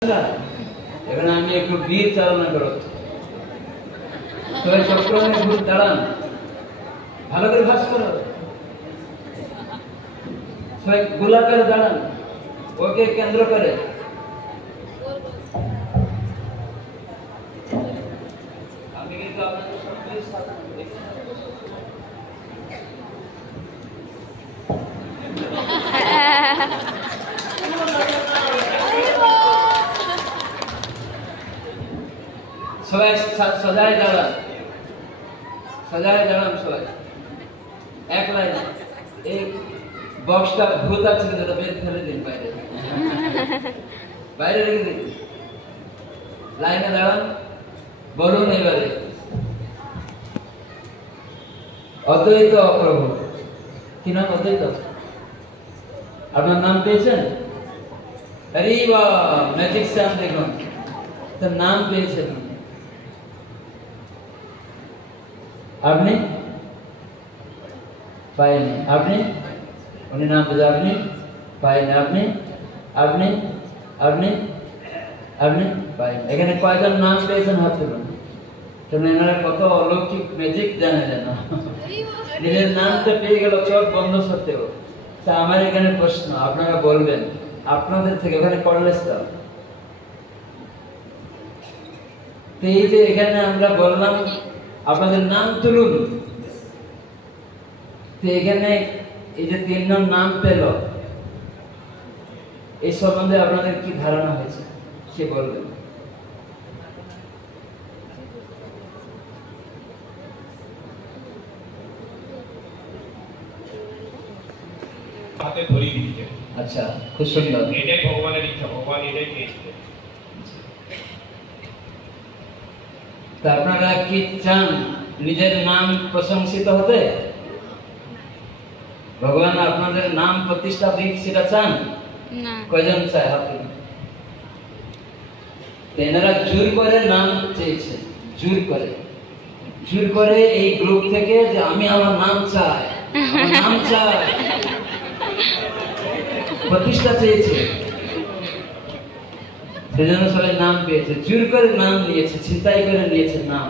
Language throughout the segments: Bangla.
এখানে আমি একটু বীর চালনা করব। সবাই চক্রমে ঘুর দাঁড়ান, ভালো করে ভাস করো। সবাই গোলাকারে দাঁড়ান, ওকে কেন্দ্র করে। আমি কিন্তু আপনাদের সকলের সাথে সবাই সজায় দাঁড়ান, সজায় দাঁড়ান সবাই এক লাইনে। এই বক্সটা ভূত আছে কিন্তু এটা বের ফেলে দিন বাইরে, বাইরে রেখে দিন। লাইনে দাঁড়ান, বলুন এবারে অদ্বৈত অপ্রভু। কি নাম? অদ্বৈত। আপনার নাম পেয়েছেন? আরে বাহ, ম্যাজিক স্যাম দেখুন, তার নাম পেয়েছেন। আপনি পাইনি, আপনি উনি নাম পেয়েছে, আপনি পাইনি, আপনি আপনি আপনি আপনি পাইনি। এখানে কয়জন নাম পেয়েছেন হাত তুলুন। এনারা কত অলৌকিক ম্যাজিক জানে যেন, নিজের নামটা পেয়ে গেল চোখ বন্ধ সত্ত্বেও। তা আমার এখানে প্রশ্ন, আপনারা বলবেন আপনাদের থেকে ওখানে করলেস তো এই যে এখানে আমরা বললাম আপনাদের নাম তুলুন, তো এখানে এই যে তিনজন নাম পেল, এই সম্বন্ধে আপনাদের কি ধারণা হয়েছে সে বলবেন। হাতে ধরিয়ে দিচ্ছে। আচ্ছা, খুব সুন্দর। এটাই ভগবানের ইচ্ছা, ভগবান এটাই চেয়েছিলেন। তা আপনারা কি চান নিজের নাম প্রশংসিত হতে? ভগবান আপনাদের নাম প্রতিষ্ঠা দিক, সেটা চান না? কয়জন চায় হাত তুলুন। এনারা জোর করে নাম চেয়েছে, জোর করে, জোর করে এই গ্রুপ থেকে যে আমি আমার নাম চাই, আমার নাম চাই, প্রতিষ্ঠা চেয়েছে। সেজন্য সবাই নাম পেয়েছে, জোর করে নাম নিয়েছে, ছিনতাই করে নিয়েছে নাম।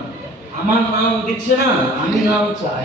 আমার নাম দিচ্ছে না, আমি নাম চাই।